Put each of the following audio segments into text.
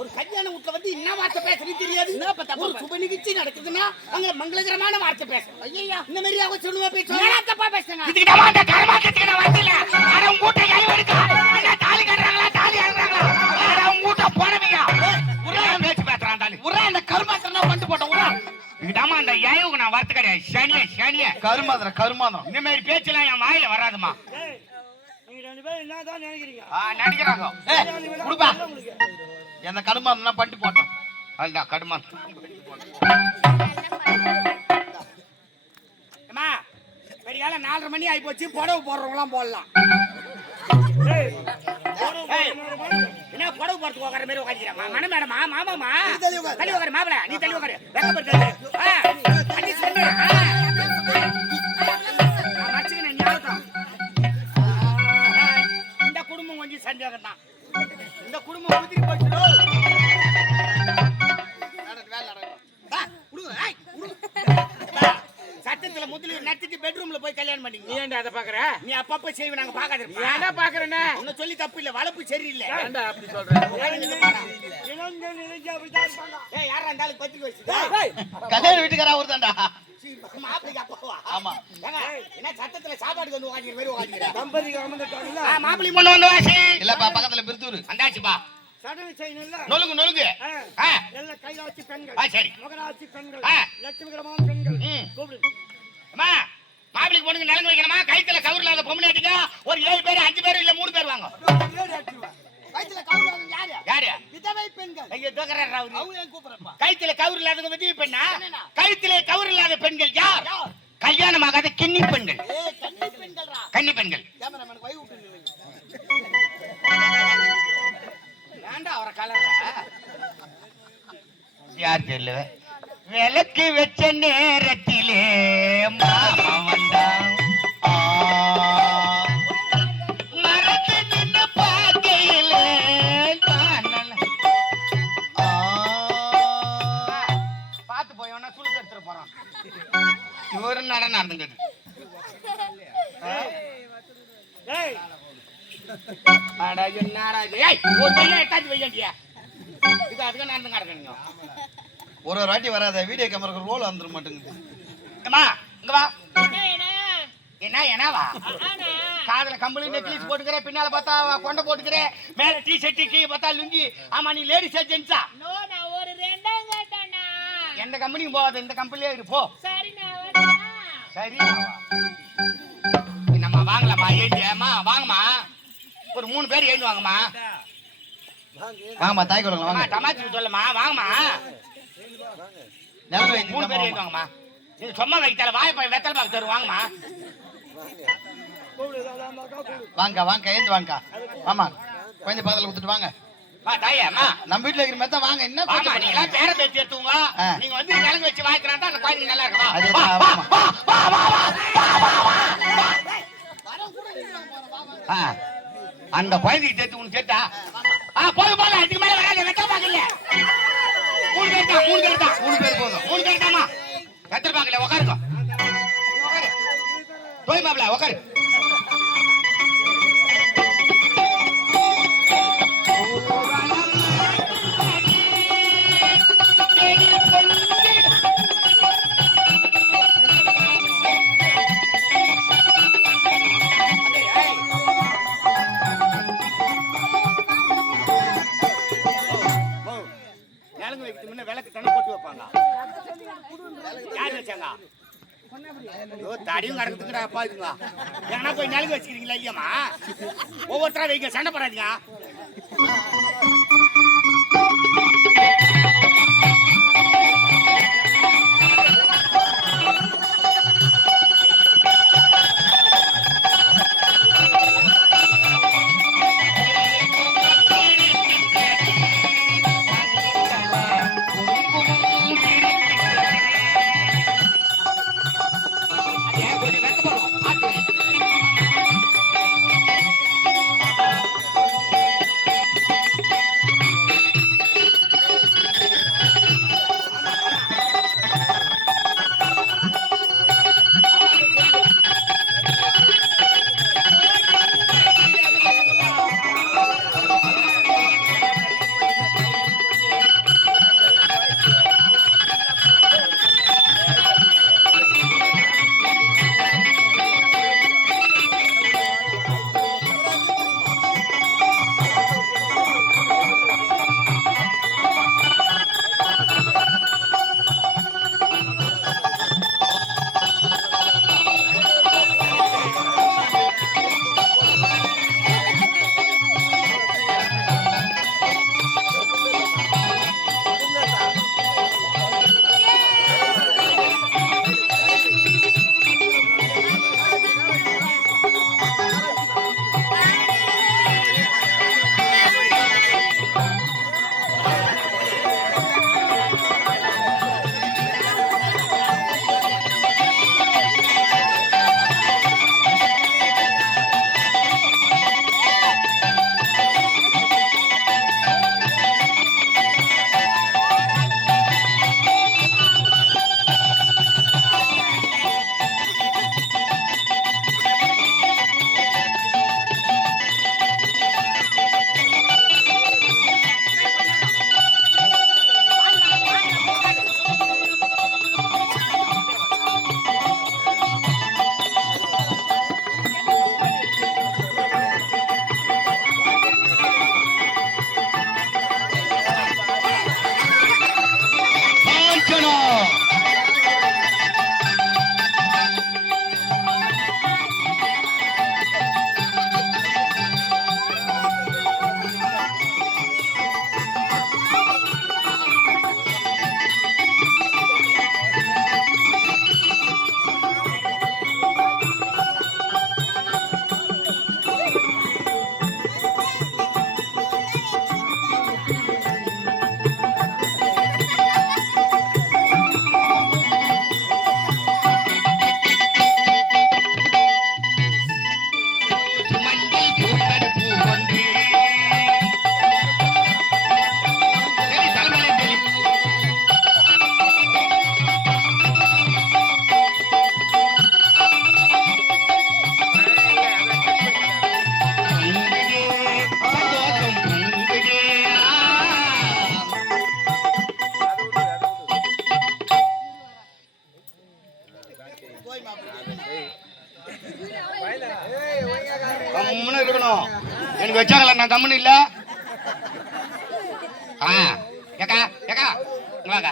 ஒரு கல்யாண வீட்டுல வந்து என்ன வார்த்தை பேசுறது தெரியாது. ஒரு சுப நிகழ்ச்சி நடக்குதுன்னா அங்க மங்களகரமான வார்த்தை பேசணும். ஐயா இந்த மாதிரி அவங்க சொல்லுவா பேசுவாங்க. தப்பா பேசுங்க. இதுக்கு தான் அந்த கர்மாக்கத்துக்கு நான் வரல. அட உங்க கூட்ட கைவெடுக்க. என்ன தாலி கட்டறாங்களா தாலி அறறாங்களா? அட உங்க கூட்ட போறவீங்க. உரா பேச்சு பேசுறான் தாலி. உரா இந்த கர்மாக்கறனா வந்து போட்ட உரா. இதுதாமா அந்த ஏயுக்கு நான் வார்த்தை கிடையாது. சனியே கருமாதம். இந்த மாதிரி பேச்செல்லாம் என் வாயில வராதுமா. நீங்க ரெண்டு பேரும் என்னதான் நினைக்கிறீங்க? நினைக்கிறாங்க. குடுப்பா. என்ன கடுமாதம்னா பண்ணிட்டு போட்டோம். அதுதான் கடுமாதம். அம்மா பெரியால 4:30 மணி ஆகி போச்சு. புடவை போடுறவங்களாம் போடலாம். என்ன புடவை போடுறதுக்கு உட்கார மாதிரி உட்காந்துக்கிறாமா? மன மேடமா மாமாமா தள்ளி உட்காரு மாப்பிள நீ தள்ளி உட்காரு. இந்த குடும்பம் கொஞ்சம் சந்தேகம் தான். இந்த குடும்பம் உதிரி போச்சு. சட்டத்துல முதல்ல நட்டிட்டு பெட்ரூம்ல போய் கல்யாணம் பண்ணீங்க. நீ ஏன்டா அதை பாக்குற? நீ அப்பப்ப செய்வ நாங்க பாக்காத. ஏன்டா பாக்குறேன்னா உன்ன சொல்லி தப்பு இல்ல, வளப்பு சரியில்லை. ஏன்டா அப்படி சொல்ற? ஏய் யாரா அந்த ஆளுக்கு பத்திரிக்கை வச்சிருக்க? கல்யாண வீட்டுக்காரா ஒருதான்டா. மாப்பிளைக்கு அப்பாவா? ஆமா. என்ன சட்டத்துல சாப்பாட்டுக்கு வந்து உட்கார்ந்து மாதிரி உட்கார்ந்துற? தம்பதிக்கு அமர்ந்துட்டாங்கல. மாப்பிளை பொண்ணு வந்து வாசி. இல்லப்பா பக்கத்துல பிரித்தூர். அந்தாச்சுப்பா. சடங்கு செய்யணும்ல. நொலுங்கு. நல்ல கைலாசி பெண்கள். சரி. முகராசி பெண்கள். லட்சுமிகரமான பெண்கள். கூப்பிடு. அம்மா மாப்பிளைக்கு பொண்ணுக்கு நலங்கு வைக்கணுமா? கைத்துல கவுர் இல்லாத பொம்மையாட்டிங்க ஒரு 7 பேர் 5 பேர் இல்ல 3 பேர் வாங்க. கைத்துல கவுர் இல்லாதவங்க யாரு? விதவை பெண்கள். ஐயோ தோக்கறறா அவரு. அவங்க ஏன் கூப்பிடுறப்பா? கைத்துல கவுர் இல்லாதவங்க விதவை பெண்ணா? கைத்துல கவுர் இல்லாத பெண்கள் யார்? கல்யாணம் ஆகாத கின்னி பெண்கள். கன்னி பெண்கள்ரா. கன்னி பெண்கள். கேமராமேனுக்கு வை விட்டு நில்லுங்க. ஏண்டா அவர கலரா? யார் தெரியல. விளக்கு வெச்ச நேரத்திலே மாமா வந்தான். மரத்து நின்னு பார்க்கையிலே பார்த்து போயவனா சுளுக்கு எடுத்துட்டு போறான். இவரு நடந்துங்க. ஒரு வாட்டி வராத வீடியோ கேமராக்கு ரோல் வந்துட மாட்டேங்குது. என்னவா காதுல கம்பளி நெக்லஸ் போட்டுக்கிற, பின்னால பார்த்தா கொண்டை போட்டுக்கிற, மேல டீ ஷர்ட் கீழே பார்த்தா லுங்கி. ஆமா நீ லேடிஸா ஜென்ஸா? எந்த கம்பெனிக்கு போகாத, இந்த கம்பெனிலே இரு போ. சரி நம்ம வாங்கலாமா? ஏமா வாங்கம்மா, ஒரு 3 பேர் ஏந்து வாங்கம்மா. வாங்கம்மா தாய் கொடுங்க. வாங்க டமாச்சு சொல்லுமா வாங்கம்மா. 3 பேர் ஏந்து வாங்கம்மா. நீங்க சும்மா வைத்தால வாய்ப்பா வெத்தலை பாக்கு தரும். வாங்கம்மா வாங்க ஏந்து வாங்க. ஆமா கொஞ்சம் பக்கத்துல கொடுத்துட்டு வாங்க. நம்ம வீட்டுல இருக்கிற மாதிரி வாங்க. என்ன நீங்க பேர பேச்சு எடுத்துங்க. நீங்க வந்து நிலங்கு வச்சு வாய்க்கிறா தான் அந்த குழந்தை நல்லா இருக்கும். அந்த குழந்தைக்கு சேர்த்து உனக்கு கேட்டா போதும் போதும். அதுக்கு மேல வராது. வெத்தலை பாக்கல 3 பேர் தான். 3 பேர் தான். 3 பேர் போதும். 3 பேர் தாமா. வெத்தலை பாக்கல உட்காருங்க. போய் மாப்பிள உட்காரு. விளக்கு தண்ணி போட்டு வைப்பாங்க. யாரு வச்சாங்க? தடியும் கிடக்குதுங்கடா அப்பா. இதுங்களா ஏன்னா போய் நலுங்கு வச்சுக்கிறீங்களா? ஐயம்மா ஒவ்வொருத்தரா வைங்க, சண்டை போடாதீங்க. கம்முன்னு இருக்கணும். எனக்கு வச்சாங்களா நான் கம்முன்னு இல்ல. ஏக்கா ஏக்கா வாங்க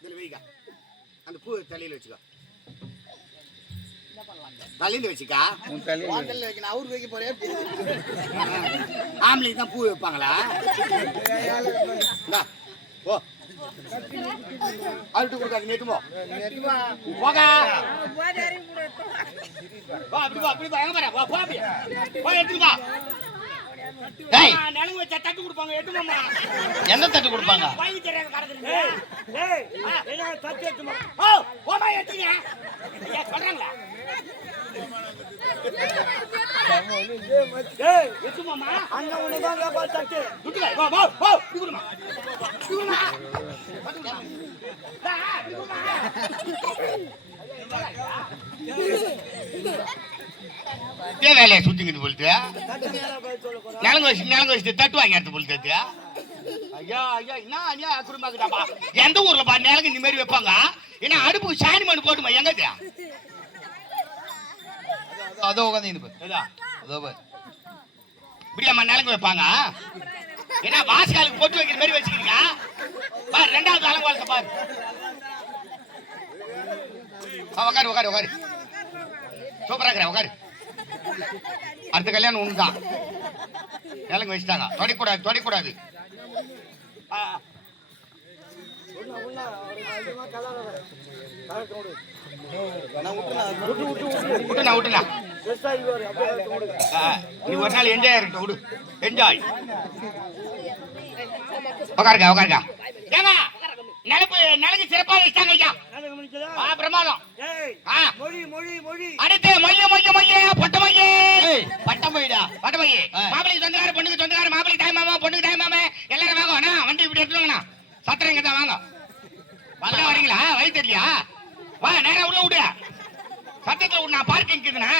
இதுல வைக்கா. அந்த பூ தலையில வச்சுக்கோ. தலையில வச்சுக்கா. உன் தலையில வைக்கணும். அவருக்கு வைக்க போறே. ஆம்பளைக்கு தான் பூ வைப்பாங்களா? ஓ அழுட்டு கொடுக்காது. நேற்றுமோ போக அப்படி எங்க பாரு போய் எடுத்துக்கா. நிலங்கு வச்சா தட்டு கொடுப்பாங்க. எட்டுமா எந்த தட்டு கொடுப்பாங்க? பைய தெரியாத கடத்துறீங்க. தட்டு எட்டுமா போமா எடுத்துங்க சொல்றாங்களா? எட்டுமாமா அங்க ஒண்ணுதான் தட்டு துட்டுல வேலையை சுத்திக்கிட்டு போலிட்டு நிலங்கு வச்சு தட்டு வாங்கி எடுத்து போலிட்டு. ஐயா ஐயா என்ன ஐயா குடும்பம் எந்த ஊர்ல பா நிலங்கு இந்த மாதிரி வைப்பாங்க? ஏன்னா அடுப்புக்கு சாணி மண்ணு போட்டுமா எங்க அதோ உட்காந்து இப்படியாம்மா நிலங்கு வைப்பாங்க. ஏன்னா வாசகாலுக்கு போட்டு வைக்கிற மாதிரி வச்சுக்கிறீங்க. பாரு ரெண்டாவது அலங்கு வாழ்க்கை பாரு. உட்காரு உட்காரு உட்காரு. சூப்பரா இருக்கிற உட்காரு. அடுத்த கல்யாணம் ஒண்ணுதான். நிலங்கு வச்சுட்டாங்க. தொடக்கூடாது தொடக்கூடாது. நீ ஒரு நாள் என்ஜாய் இருக்கட்டும். விடு என்ஜாய். உட்காருக்கா உட்காருக்கா. ஏங்க நிலங்கு சிறப்பா வச்சுட்டாங்க ஐயா. பிரமாதம். அடுத்து மொய்ய மொய்ய மொய்ய பட்ட மொய்யே பட்ட மொய்டா பட்ட மொய்யே. மாப்பிளைக்கு சொந்தக்கார பொண்ணுக்கு சொந்தக்கார மாப்பிளைக்கு தாய் மாமா பொண்ணுக்கு தாய் மாமா எல்லாரும் வாங்க. அண்ணா வண்டி இப்படி எடுத்துவாங்கண்ணா. சத்திரங்க தான் வாங்க. வரலாம் வரீங்களா? வழி தெரியலையா? வா நேரம் உள்ள விடு. சத்தத்துல விடு. நான் பார்க்கிங் இருக்குதுண்ணா.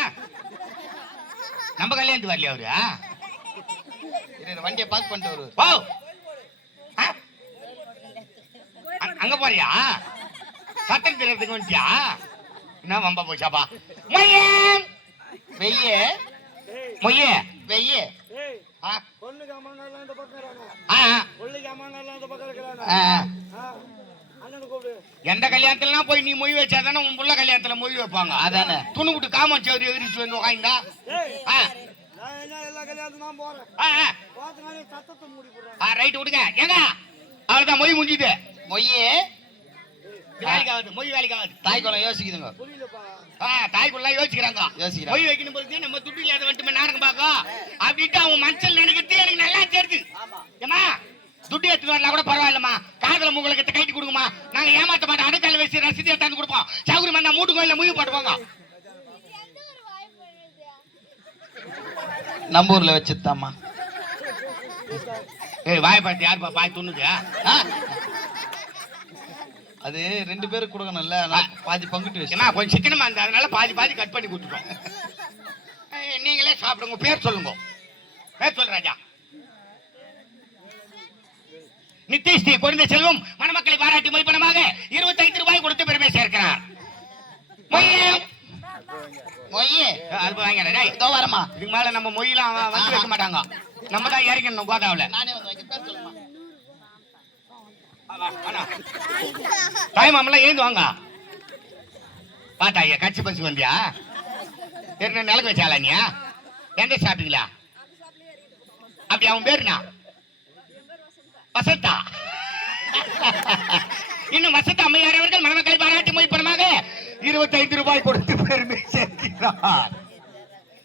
நம்ம கல்யாணத்துக்கு வரலையா அவரு? வண்டியை பார்க் பண்ணிட்டு வருவாரு. வா அங்க போறியா? சத்தம் தெரியாதுக்கு வந்துட்டியா? என்ன வம்பா போச்சாப்பா? மொய்யே வெய்யே மொய்யே வெய்யே. எந்த கல்யாணத்துல போய் நீ மொய் வச்சாதானே உன் புள்ள கல்யாணத்துல மொய் வைப்பாங்க. அதானே துணி விட்டு காமன் சௌரி எதிரிச்சு வந்து உட்காந்தா. ரைட் விடுங்க. ஏங்க அவள்தான் மொய் முடிஞ்சுது. மொய்யே மொய் வேலைக்கு ஆகுது. தாய்க்குள்ள யோசிக்குதுங்க. தாய்க்குள்ள யோசிக்கிறாங்க. மொய் வைக்கணும் போது நம்ம துட்டு இல்லாத வந்துட்டு நாடகம் பார்க்கும் அப்படின்ட்டு அவன் மனசில் நினைக்கிறது எனக்கு நல்லா தெரியுது. ஏமா துட்டு எடுத்துட்டு வரலாம் கூட பரவாயில்லம்மா. காதல முகலுக்கு கைட்டு கொடுக்குமா. நாங்க ஏமாத்த மாட்டோம். அடுக்கல வச்சு ரசீதி எடுத்தாந்து கொடுப்போம். சௌகரி மண்ணா மூட்டு கோயில முயவு போட்டுவாங்க. நம்ம ஊர்ல வச்சுதாம்மா. ஏய் வாய் பார்த்து யாருப்பா பாய் துண்ணுது? அது ரெண்டு பேருக்கு கொடுக்கணும்ல. பாதி பங்கிட்டு வச்சுமா கொஞ்சம் சிக்கனமா இருந்தா அதனால பாதி பாதி கட் பண்ணி கொடுத்துட்டோம். நீங்களே சாப்பிடுங்க. பேர் சொல்லுங்க. பேர் சொல்லு ராஜா. நிதிஷ்டி குழந்தை செல்வம் மணமக்களை பாராட்டி மொய்பணமாக 25 ரூபாய் கொடுத்து பெருமை சேர்க்கிறார். மொய்யே அது வாங்க. இதோ வரமா. இதுக்கு மேல நம்ம மொய்யெல்லாம் வந்து வைக்க மாட்டாங்க. நம்ம தான் இறங்கணும் கோதாவில. நானே வந்து வைக்க. பேர் சொல்லுமா. தாய் மாமெல்லாம் ஏந்து வாங்க. பாத்தாயா கட்சி பஸ் வந்தியா? என்ன நிலக்கு வச்சாலா நீ? எந்த சாப்பிட்டீங்களா? அப்படி அவன் பேருனா வசந்தா. இன்னும் வசந்தா அம்மையார் அவர்கள் மணமக்களை பாராட்டி மொய்பணமாக 25 ரூபாய் கொடுத்து பெருமை சேர்க்கிறார்.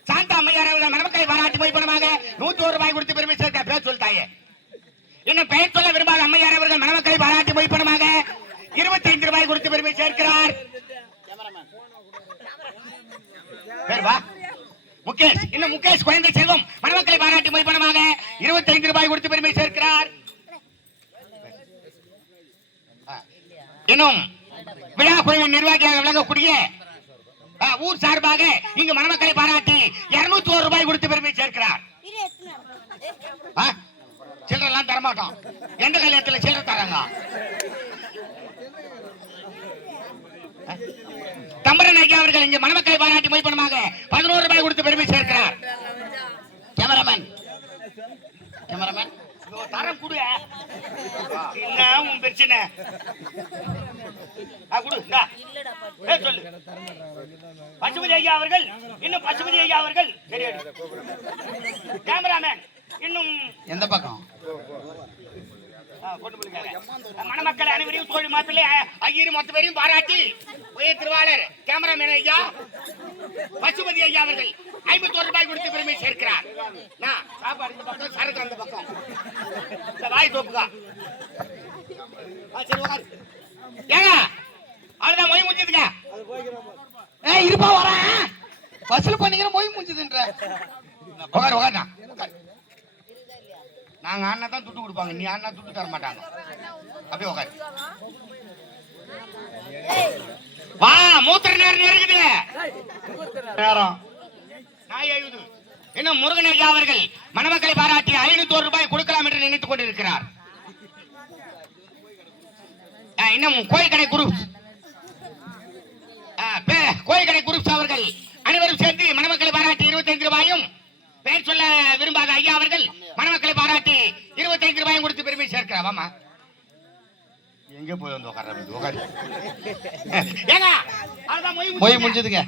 சாந்தா அம்மையார் அவர்கள் மணமக்களை பாராட்டி மொய்பணமாக 101 ரூபாய் கொடுத்து பெருமை சேர்க்கிறார். பேர் சொல்லிட்டாயே. இன்னும் பெயர் சொல்ல விரும்பாத அம்மையார் அவர்கள் மணமக்களை பாராட்டி மொய்பணமாக 25 ரூபாய் கொடுத்து பெருமை சேர்க்கிறார். முகேஷ். இன்னும் முகேஷ் குழந்தை செல்வம் மணமக்களை பாராட்டி மொய்பணமாக 25 ரூபாய் கொடுத்து பெருமை சேர்க்கிறார். இன்னும் விழா குழுவின் நிர்வாகியாக விளங்கக்கூடிய ஊர் சார்பாக இங்கு மணமக்களை பாராட்டி 201 ரூபாய் கொடுத்து பெருமை சேர்க்கிறார். சில்லறெல்லாம் தரமாட்டோம். எந்த கல்யாணத்துல சில்லற தராங்க? தம்பரன் ஐயா அவர்கள் இங்கு மணமக்களை பாராட்டி மொய்பணமாக 11 ரூபாய் கொடுத்து பெருமை சேர்க்கிறார். அவர்கள், இன்னும் பசுபதி ஐயா அவர்கள், கேமராமேன் இன்னும் எந்த பக்கம் மணமக்கள் அனைவரையும் தோழி மாப்பிள்ளை ஐயர் மொத்த பேரையும் பாராட்டி உயர் திருவாளர் கேமராமேன் ஐயா பசுபதி ஐயா அவர்கள் 51 ரூபாய் கொடுத்து பெருமை சேர்க்கிறார். சாப்பாடு இந்த பக்கம், சரக்கு அந்த பக்கம். இந்த வாய் தோப்புக்கா. சரி உட்காரு. ஏங்க அவ்வளவுதான் மொய் முடிஞ்சதுங்க. இருப்பா வரேன். வசூல் பண்ணிக்கிற மொய் முடிஞ்சதுன்ற. உட்காரு உட்காருண்ணா. நாங்க அண்ணா தான் துட்டு கொடுப்பாங்க, நீ அண்ணா துட்டு தர மாட்டாங்க. அப்படியே உட்காரு. வா மூத்திர நேரம் நெருங்குது. நேரம் நாய் எழுது. இன்னும் முருகன் ஐயா அவர்கள் மணமக்களை பாராட்டி 501 ரூபாய் கொடுக்கலாம் என்று நினைத்துக் கொண்டிருக்கிறார். இன்னும் கோயில்கடை குரூப் கோயில்கடை குரூப் அவர்கள் அனைவரும் சேர்ந்து மணமக்களை பாராட்டி 25 ரூபாயும், பெயர் சொல்ல விரும்பாத ஐயா அவர்கள் மணமக்களை பாராட்டி 25 ரூபாயும் கொடுத்து பெருமை சேர்க்கிறார். வாமா எங்க போய் வந்து உட்கார ஏங்க அதான் மொய் முடிஞ்சதுங்க.